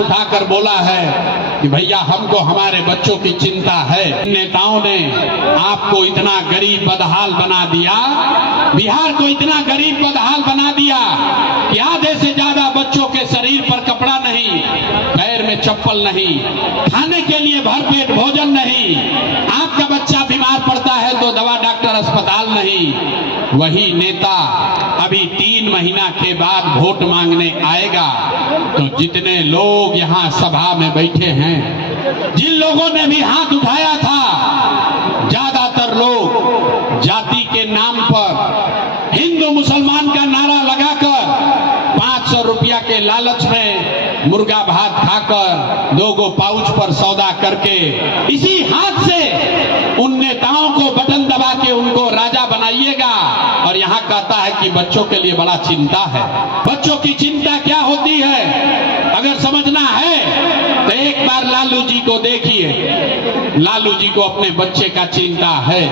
उठाकर बोला है कि भैया हमको हमारे बच्चों की चिंता है। नेताओं ने आपको इतना गरीब बदहाल बना दिया, बिहार को इतना गरीब बदहाल बना दिया कि आधे से ज्यादा बच्चों के शरीर पर कपड़ा नहीं, पैर में चप्पल नहीं, खाने के लिए भरपेट भोजन नहीं। आपका बच्चा बीमार पड़ता है तो दवा डॉक्टर अस्पताल नहीं। वही नेता अभी 3 महीना के बाद वोट मांगने आएगा तो जितने लोग यहाँ सभा में बैठे हैं, जिन लोगों ने भी हाथ उठाया था, ज्यादातर लोग जाति के नाम पर हिंदू मुसलमान का नारा लगाकर 500 रुपया के लालच में मुर्गा भात खाकर 2 पाउच पर सौदा करके इसी हाथ से उन नेताओं को बटन दबा के उनको राजा बनाइएगा। और यहाँ कहता है कि बच्चों के लिए बड़ा चिंता है। बच्चों की चिंता क्या होती है अगर समझना है तो एक बार लालू जी को देखिए। लालू जी को अपने बच्चे का चिंता है।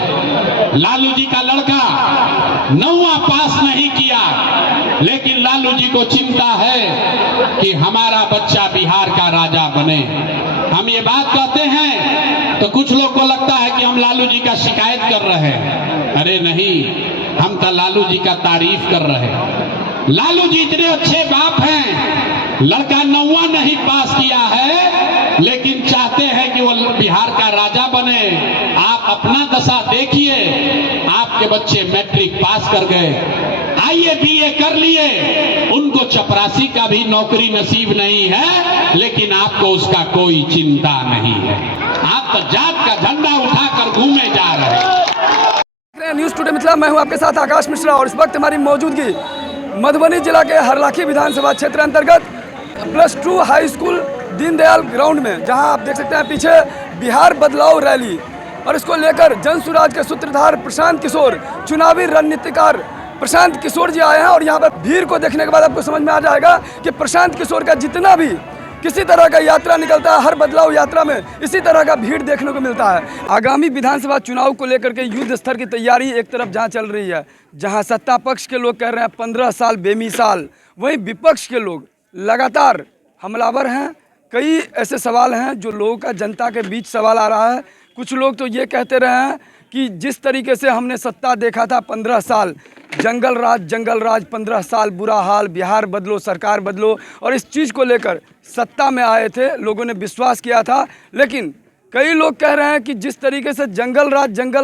लालू जी का लड़का 9वां पास नहीं किया, लेकिन लालू जी को चिंता है कि हमारा बच्चा बिहार का राजा बने। हम ये बात कहते हैं तो कुछ लोग को लगता है कि हम लालू जी का शिकायत कर रहे हैं। अरे नहीं, हम तो लालू जी का तारीफ कर रहे हैं। लालू जी इतने अच्छे बाप हैं, लड़का 9वां नहीं पास किया है लेकिन चाहते हैं कि वो बिहार का राजा बने। आप अपना दशा देखिए, आपके बच्चे मैट्रिक पास कर गए, आईए बीए कर लिए, उनको चपरासी का भी नौकरी नसीब नहीं है, लेकिन आपको उसका कोई चिंता नहीं है। आप तो जात का झंडा उठाकर घूमे जा रहे हैं। न्यूज़ टुडे मिथिला, मैं हूं आपके साथ आकाश मिश्रा और इस वक्त हमारी मौजूदगी मधुबनी जिला के हरलाखी विधानसभा क्षेत्र अंतर्गत +2 हाई स्कूल दीनदयाल ग्राउंड में, जहां आप देख सकते हैं पीछे बिहार बदलाव रैली, और इसको लेकर जन सुराज के सूत्रधार प्रशांत किशोर, चुनावी रणनीतिकार प्रशांत किशोर जी आए हैं। और यहाँ पर भीड़ को देखने के बाद आपको समझ में आ जाएगा कि प्रशांत किशोर का जितना भी किसी तरह का यात्रा निकलता है, हर बदलाव यात्रा में इसी तरह का भीड़ देखने को मिलता है। आगामी विधानसभा चुनाव को लेकर के युद्ध स्तर की तैयारी एक तरफ जहां चल रही है, जहां सत्ता पक्ष के लोग कह रहे हैं 15 साल बेमिसाल, वहीं विपक्ष के लोग लगातार हमलावर हैं। कई ऐसे सवाल हैं जो लोगों का जनता के बीच सवाल आ रहा है। कुछ लोग तो ये कहते रहे हैं कि जिस तरीके से हमने सत्ता देखा था 15 साल, जंगल राज 15 साल बुरा हाल, बिहार बदलो सरकार बदलो, और इस चीज़ को लेकर सत्ता में आए थे, लोगों ने विश्वास किया था। लेकिन कई लोग कह रहे हैं कि जिस तरीके से जंगल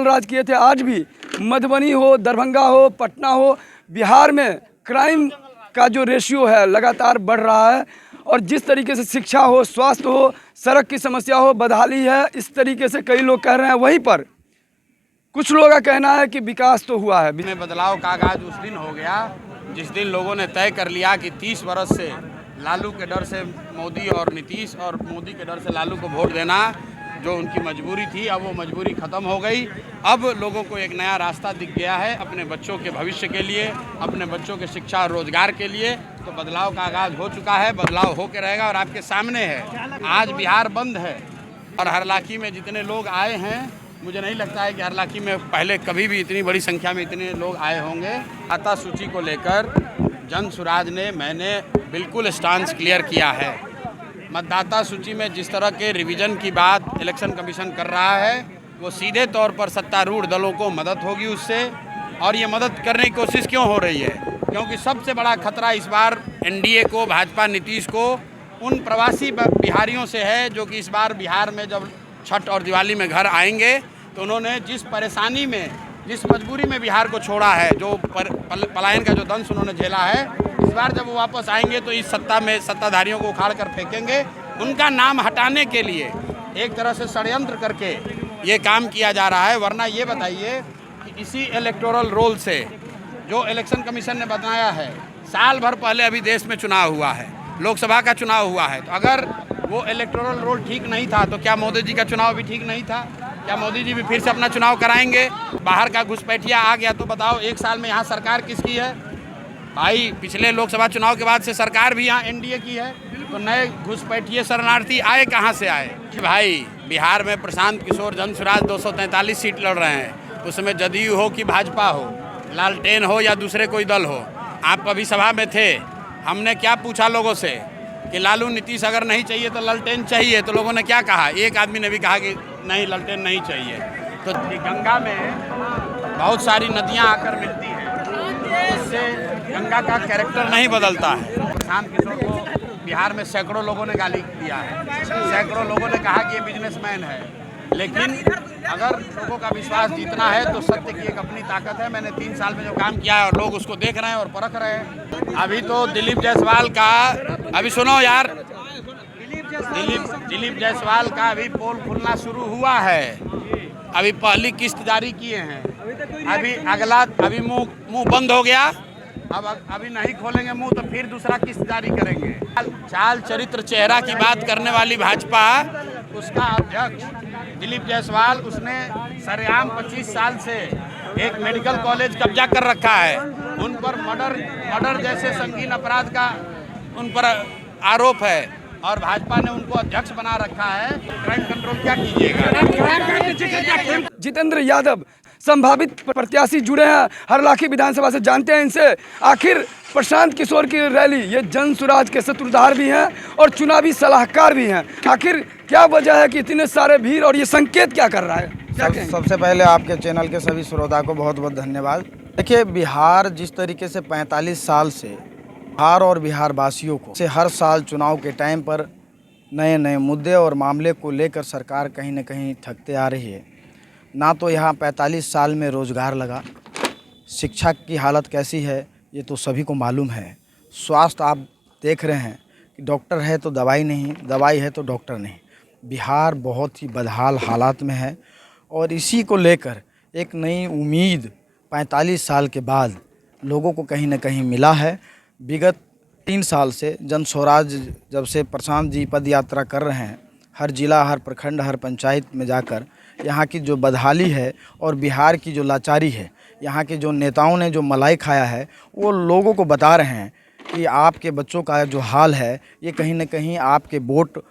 राज किए थे, आज भी मधुबनी हो, दरभंगा हो, पटना हो, बिहार में क्राइम का जो रेशियो है लगातार बढ़ रहा है। और जिस तरीके से शिक्षा हो, स्वास्थ्य हो, सड़क की समस्या हो, बदहाली है, इस तरीके से कई लोग कह रहे हैं। वहीं पर कुछ लोगों का कहना है कि विकास तो हुआ है। में बदलाव का आगाज उस दिन हो गया जिस दिन लोगों ने तय कर लिया कि 30 वर्ष से लालू के डर से मोदी और नीतीश, और मोदी के डर से लालू को वोट देना जो उनकी मजबूरी थी, अब वो मजबूरी ख़त्म हो गई। अब लोगों को एक नया रास्ता दिख गया है अपने बच्चों के भविष्य के लिए, अपने बच्चों के शिक्षा और रोजगार के लिए। तो बदलाव का आगाज़ हो चुका है, बदलाव होकर रहेगा और आपके सामने है। आज बिहार बंद है और हरलाखी में जितने लोग आए हैं, मुझे नहीं लगता है कि हरलाखी में पहले कभी भी इतनी बड़ी संख्या में इतने लोग आए होंगे। मतदाता सूची को लेकर जन सुराज ने, मैंने बिल्कुल स्टांस क्लियर किया है। मतदाता सूची में जिस तरह के रिवीजन की बात इलेक्शन कमीशन कर रहा है, वो सीधे तौर पर सत्तारूढ़ दलों को मदद होगी उससे। और ये मदद करने की कोशिश क्यों हो रही है? क्योंकि सबसे बड़ा खतरा इस बार एनडीए को, भाजपा नीतीश को उन प्रवासी बिहारियों से है जो कि इस बार बिहार में जब छठ और दिवाली में घर आएंगे तो उन्होंने जिस परेशानी में, जिस मजबूरी में बिहार को छोड़ा है, जो पलायन का जो दंश उन्होंने झेला है, इस बार जब वो वापस आएंगे तो इस सत्ता में सत्ताधारियों को उखाड़ कर फेंकेंगे। उनका नाम हटाने के लिए एक तरह से षड्यंत्र करके ये काम किया जा रहा है। वरना ये बताइए कि इसी इलेक्टोरल रोल से जो इलेक्शन कमीशन ने बताया है, साल भर पहले अभी देश में चुनाव हुआ है, लोकसभा का चुनाव हुआ है, तो अगर वो इलेक्टोरल रोल ठीक नहीं था तो क्या मोदी जी का चुनाव भी ठीक नहीं था? क्या मोदी जी भी फिर से अपना चुनाव कराएंगे? बाहर का घुसपैठिया आ गया तो बताओ 1 साल में यहाँ सरकार किसकी है? भाई पिछले लोकसभा चुनाव के बाद से सरकार भी यहाँ एनडीए की है, तो नए घुसपैठिए शरणार्थी आए कहाँ से आए? भाई बिहार में प्रशांत किशोर जन सुराज 243 सीट लड़ रहे हैं, उसमें जदयू हो कि भाजपा हो, लालटेन हो या दूसरे कोई दल हो। आप अभी सभा में थे, हमने क्या पूछा लोगों से कि लालू नीतीश अगर नहीं चाहिए तो ललटेन चाहिए। तो लोगों ने क्या कहा, एक आदमी ने भी कहा कि नहीं ललटेन नहीं चाहिए। तो गंगा में बहुत सारी नदियां आकर मिलती हैं, उससे गंगा का कैरेक्टर नहीं बदलता है। प्रशांत किशोर को बिहार में सैकड़ों लोगों ने गाली दिया है, सैकड़ों लोगों ने कहा कि ये बिजनेसमैन है। लेकिन अगर लोगों का विश्वास जीतना है तो सत्य की एक अपनी ताकत है। मैंने 3 साल में जो काम किया है और लोग उसको देख रहे हैं और परख रहे हैं। अभी तो दिलीप जायसवाल का, अभी सुनो यार, दिलीप जायसवाल का अभी पोल खुलना शुरू हुआ है। अभी पहली किस्त जारी किए हैं, अभी अगला, अभी मुंह बंद हो गया, अब अभी नहीं खोलेंगे मुंह तो फिर दूसरा किस्त जारी करेंगे। चाल चरित्र चेहरा की बात करने वाली भाजपा, उसका अध्यक्ष दिलीप जायसवाल, उसने सरेआम 25 साल से एक मेडिकल कॉलेज कब्जा कर रखा है। उन पर मर्डर जैसे संगीन अपराध का उन पर आरोप है और भाजपा ने उनको अध्यक्ष बना रखा है। क्राइम कंट्रोल क्या कीजिएगा। जितेंद्र यादव संभावित प्रत्याशी जुड़े हैं हरलाखी विधानसभा से, जानते हैं इनसे आखिर प्रशांत किशोर की रैली, ये जन सुराज के सूत्रधार भी हैं और चुनावी सलाहकार भी हैं। आखिर क्या वजह है कि इतने सारे भीड़ और ये संकेत क्या कर रहा है? सबसे पहले आपके चैनल के सभी श्रोता को बहुत बहुत धन्यवाद। देखिए, बिहार जिस तरीके से 45 साल से बिहार और बिहार वासियों को से हर साल चुनाव के टाइम पर नए नए मुद्दे और मामले को लेकर सरकार कहीं न कहीं थकते आ रही है। ना तो यहाँ 45 साल में रोज़गार लगा, शिक्षा की हालत कैसी है ये तो सभी को मालूम है, स्वास्थ्य आप देख रहे हैं कि डॉक्टर है तो दवाई नहीं, दवाई है तो डॉक्टर नहीं। बिहार बहुत ही बदहाल हालात में है और इसी को लेकर एक नई उम्मीद 45 साल के बाद लोगों को कहीं न कहीं मिला है। विगत 3 साल से जन स्वराज जब से प्रशांत जी पद यात्रा कर रहे हैं, हर जिला, हर प्रखंड, हर पंचायत में जाकर यहाँ की जो बदहाली है और बिहार की जो लाचारी है, यहाँ के जो नेताओं ने जो मलाई खाया है, वो लोगों को बता रहे हैं कि आपके बच्चों का जो हाल है ये कहीं न कहीं आपके वोट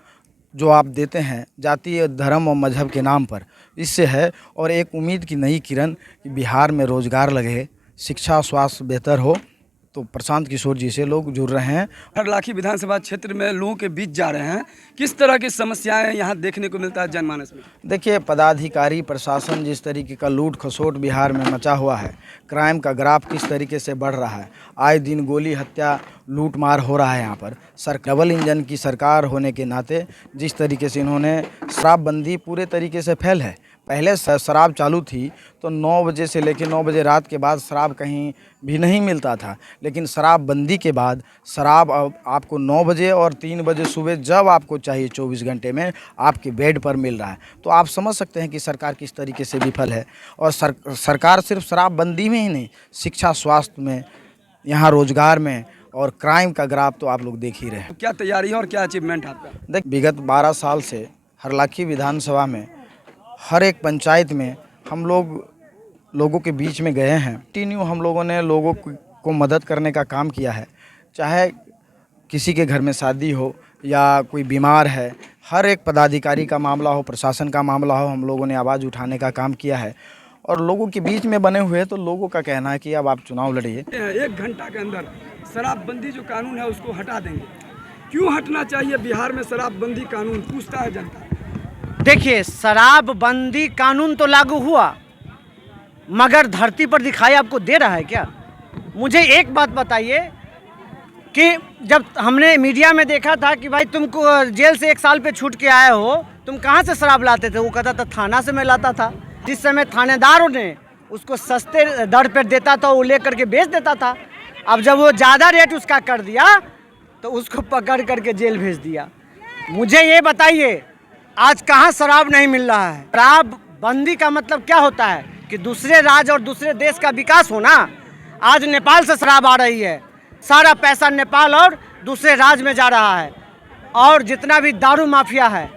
जो आप देते हैं जातीय, धर्म और मजहब के नाम पर, इससे है। और एक उम्मीद की नई किरण कि बिहार में रोज़गार लगे, शिक्षा स्वास्थ्य बेहतर हो, तो प्रशांत किशोर जी से लोग जुड़ रहे हैं। हरलाखी विधानसभा क्षेत्र में लोगों के बीच जा रहे हैं, किस तरह की समस्याएं यहाँ देखने को मिलता है जनमानस में? देखिए, पदाधिकारी प्रशासन जिस तरीके का लूट खसोट बिहार में मचा हुआ है, क्राइम का ग्राफ किस तरीके से बढ़ रहा है, आए दिन गोली हत्या लूट मार हो रहा है। यहाँ पर डबल इंजन की सरकार होने के नाते जिस तरीके से इन्होंने शराबबंदी पूरे तरीके से फैल है। पहले शराब चालू थी तो 9 बजे से लेकर 9 बजे रात के बाद शराब कहीं भी नहीं मिलता था, लेकिन शराबबंदी के बाद शराब अब आपको 9 बजे और 3 बजे सुबह जब आपको चाहिए 24 घंटे में आपके बेड पर मिल रहा है। तो आप समझ सकते हैं कि सरकार किस तरीके से विफल है। और सरकार सिर्फ शराबबंदी में ही नहीं, शिक्षा स्वास्थ्य में, यहाँ रोजगार में और क्राइम का ग्राफ तो आप लोग देख ही रहे हैं। क्या तैयारी है और क्या अचीवमेंट आपका? देख, विगत 12 साल से हरलाखी विधानसभा में हर एक पंचायत में हम लोगों के बीच में गए हैं। कंटिन्यू हम लोगों ने लोगों को मदद करने का काम किया है, चाहे किसी के घर में शादी हो या कोई बीमार है, हर एक पदाधिकारी का मामला हो, प्रशासन का मामला हो, हम लोगों ने आवाज़ उठाने का काम किया है और लोगों के बीच में बने हुए। तो लोगों का कहना है कि अब आप चुनाव लड़िए। 1 घंटा के अंदर शराबबंदी जो कानून है उसको हटा देंगे, क्यों हटना चाहिए? बिहार में शराबबंदी कानून पूछता है जनता। देखिए, शराबबंदी कानून तो लागू हुआ, मगर धरती पर दिखाई आपको दे रहा है क्या? मुझे एक बात बताइए कि जब हमने मीडिया में देखा था कि भाई तुमको जेल से 1 साल पे छूट के आए हो, तुम कहाँ से शराब लाते थे? वो कहता था थाना से मैं लाता था। जिस समय थानेदारों ने उसको सस्ते दर पर देता था, वो लेकर के बेच देता था। अब जब वो ज़्यादा रेट उसका कर दिया तो उसको पकड़ करके जेल भेज दिया। मुझे ये बताइए, आज कहाँ शराब नहीं मिल रहा है? शराबबंदी का मतलब क्या होता है कि दूसरे राज्य और दूसरे देश का विकास होना। आज नेपाल से शराब आ रही है, सारा पैसा नेपाल और दूसरे राज्य में जा रहा है और जितना भी दारू माफिया है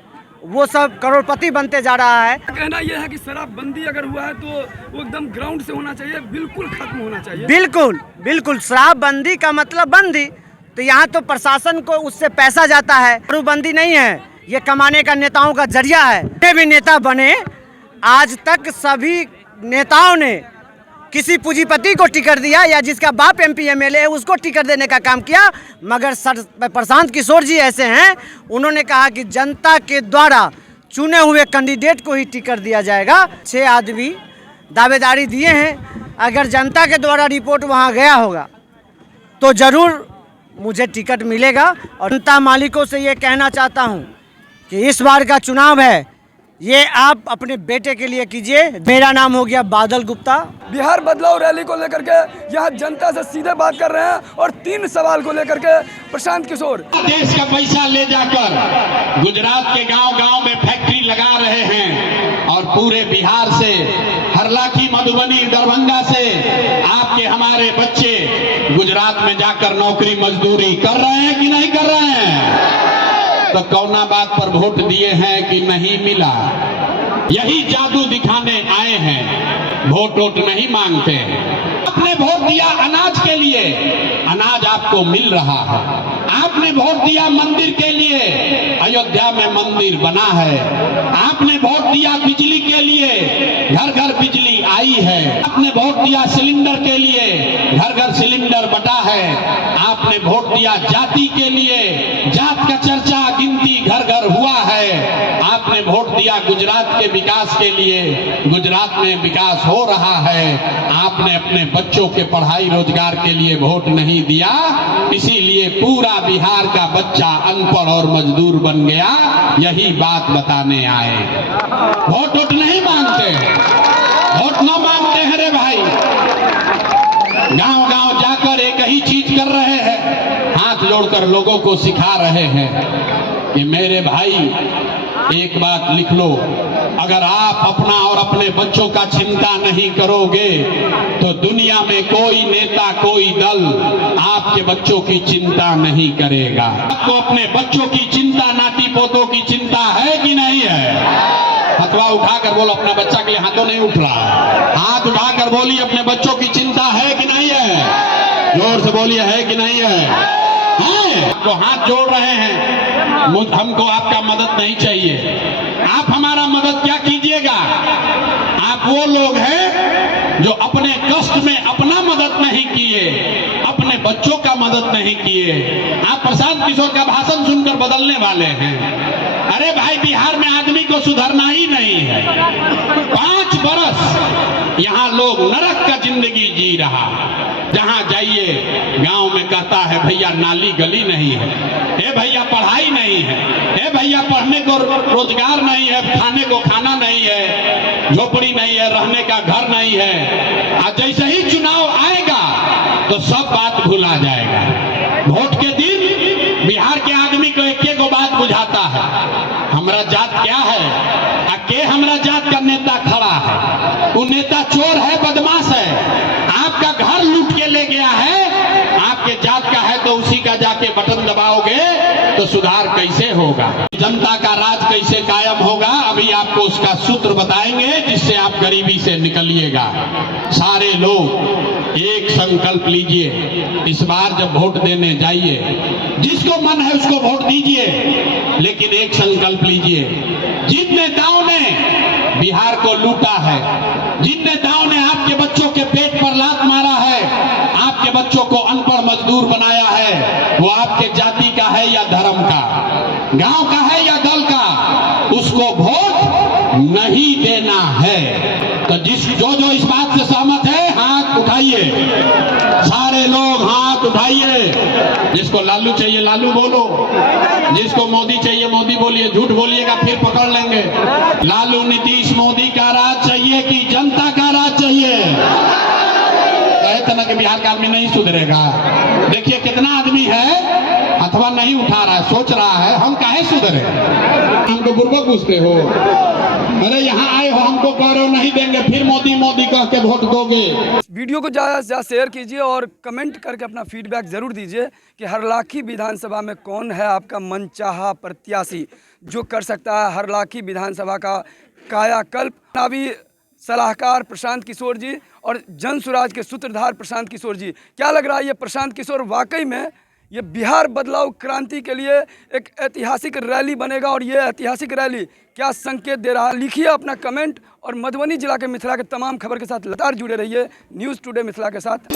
वो सब करोड़पति बनते जा रहा है। कहना यह है कि शराबबंदी अगर हुआ है तो वो एकदम ग्राउंड से होना चाहिए, बिल्कुल खत्म होना चाहिए। बिल्कुल बिल्कुल, शराबबंदी का मतलब बंदी। तो यहाँ तो प्रशासन को उससे पैसा जाता है, दारूबंदी नहीं है, ये कमाने का नेताओं का जरिया है। जितने भी नेता बने आज तक सभी नेताओं ने किसी पूंजीपति को टिकट दिया या जिसका बाप MP MLA है उसको टिकट देने का काम किया। मगर सर प्रशांत किशोर जी ऐसे हैं, उन्होंने कहा कि जनता के द्वारा चुने हुए कैंडिडेट को ही टिकट दिया जाएगा। 6 आदमी दावेदारी दिए हैं, अगर जनता के द्वारा रिपोर्ट वहां गया होगा तो ज़रूर मुझे टिकट मिलेगा। और जनता मालिकों से ये कहना चाहता हूं कि इस बार का चुनाव है, ये आप अपने बेटे के लिए कीजिए। मेरा नाम हो गया बादल गुप्ता। बिहार बदलाव रैली को लेकर के यहाँ जनता से सीधे बात कर रहे हैं और 3 सवाल को लेकर के प्रशांत किशोर। देश का पैसा ले जाकर गुजरात के गांव-गांव में फैक्ट्री लगा रहे हैं और पूरे बिहार से, हरलाखी, मधुबनी, दरभंगा से आपके हमारे बच्चे गुजरात में जाकर नौकरी मजदूरी कर रहे हैं कि नहीं कर रहे हैं? तो कौना बात पर वोट दिए हैं कि नहीं मिला? यही जादू दिखाने आए हैं, वोट नहीं मांगते हैं। आपने वोट दिया अनाज के लिए, अनाज आपको मिल रहा है। आपने वोट दिया मंदिर के लिए, अयोध्या में मंदिर बना है। आपने वोट दिया बिजली के लिए, घर घर बिजली आई है। आपने वोट दिया सिलेंडर के लिए, घर घर सिलेंडर बटा है। आपने वोट दिया जाति के लिए, जात का चर्चा गिनती घर घर हुआ है। आपने वोट दिया गुजरात के विकास के लिए, गुजरात में विकास हो रहा है। आपने अपने बच्चों के पढ़ाई रोजगार के लिए वोट नहीं दिया, इसीलिए पूरा बिहार का बच्चा अनपढ़ और मजदूर बन गया। यही बात बताने आए। वोट नहीं मांगते, वोट न मांगते हैं रे भाई। गांव गांव जाकर एक ही चीज कर रहे हैं, हाथ जोड़कर लोगों को सिखा रहे हैं कि मेरे भाई एक बात लिख लो, अगर आप अपना और अपने बच्चों का चिंता नहीं करोगे तो दुनिया में कोई नेता, कोई दल आपके बच्चों की चिंता नहीं करेगा। आपको अपने बच्चों की चिंता, नाती पोतों की चिंता है कि नहीं है? हथवा उठाकर बोलो, अपने बच्चा के लिए हाथों नहीं उठ रहा, हाथ उठाकर बोलिए अपने बच्चों की चिंता है कि नहीं है? जोर से बोलिए, है कि नहीं है? तो हाथ जोड़ रहे हैं, हमको आपका मदद नहीं चाहिए। आप हमारा मदद क्या कीजिएगा? आप वो लोग हैं जो अपने कष्ट में अपना मदद नहीं किए, अपने बच्चों का मदद नहीं किए। आप प्रशांत किशोर का भाषण सुनकर बदलने वाले हैं। अरे भाई, बिहार में आदमी को सुधरना ही नहीं है। 5 बरस यहाँ लोग नरक का जिंदगी जी रहा। जहां जाइए गांव में कहता है भैया नाली गली नहीं है, ए भैया पढ़ाई नहीं है, ए भैया पढ़ने को रोजगार नहीं है, खाने को खाना नहीं है, झोपड़ी नहीं है, रहने का घर नहीं है। आज जैसे ही चुनाव आएगा तो सब बात भुला जाएगा। वोट के दिन बिहार के आदमी को एक बात बुझाता है, हमारा जात क्या है, के हमारा जात का नेता खड़ा है, वो नेता चोर है, बदमाश है, आपका घर लूट के ले गया है, आपके जात का है तो उसी का जाके बटन दबाओगे तो सुधार कैसे होगा? जनता का राज कैसे कायम होगा? अभी आपको उसका सूत्र बताएंगे जिससे आप गरीबी से निकलिएगा। सारे लोग एक संकल्प लीजिए, इस बार जब वोट देने जाइए, जिसको मन है उसको वोट दीजिए, लेकिन एक संकल्प लीजिए, जिन नेताओं ने बिहार को लूटा है, जिन नेताओं ने आपके बच्चों के पेट पर लात मारा है, आपके बच्चों को अनपढ़ मजदूर बनाया है, वो आपके जाति का है या धर्म का, गांव का है या दल का, उसको वोट नहीं देना है। तो जो इस बात से सहमत है हाथ उठाइए, सारे लोग हाथ उठाइए। जिसको लालू चाहिए लालू बोलो, जिसको मोदी चाहिए मोदी बोलिए, झूठ बोलिएगा फिर पकड़ लेंगे। लालू नीतीश मोदी का राज चाहिए कि जनता का राज चाहिए? कहते ना कि बिहार का आदमी नहीं सुधरेगा। देखिए कितना आदमी है अथवा नहीं उठा रहा है, सोच रहा है हम काहे सुधरे, हमको बुर्बक पूछते हो। अरे यहाँ आए हो हमको गौरव नहीं देंगे, फिर मोदी मोदी कह के वोट दोगे। वीडियो को ज़्यादा से ज़्यादा शेयर कीजिए और कमेंट करके अपना फीडबैक ज़रूर दीजिए कि हरलाखी विधानसभा में कौन है आपका मनचाहा प्रत्याशी जो कर सकता है हरलाखी विधानसभा का कायाकल्प। चुनावी सलाहकार प्रशांत किशोर जी और जन सुराज के सूत्रधार प्रशांत किशोर जी, क्या लग रहा है ये प्रशांत किशोर वाकई में ये बिहार बदलाव क्रांति के लिए एक ऐतिहासिक रैली बनेगा और ये ऐतिहासिक रैली क्या संकेत दे रहा है, लिखिए अपना कमेंट। और मधुबनी जिला के मिथिला के तमाम खबर के साथ लगातार जुड़े रहिए न्यूज़ टुडे मिथिला के साथ।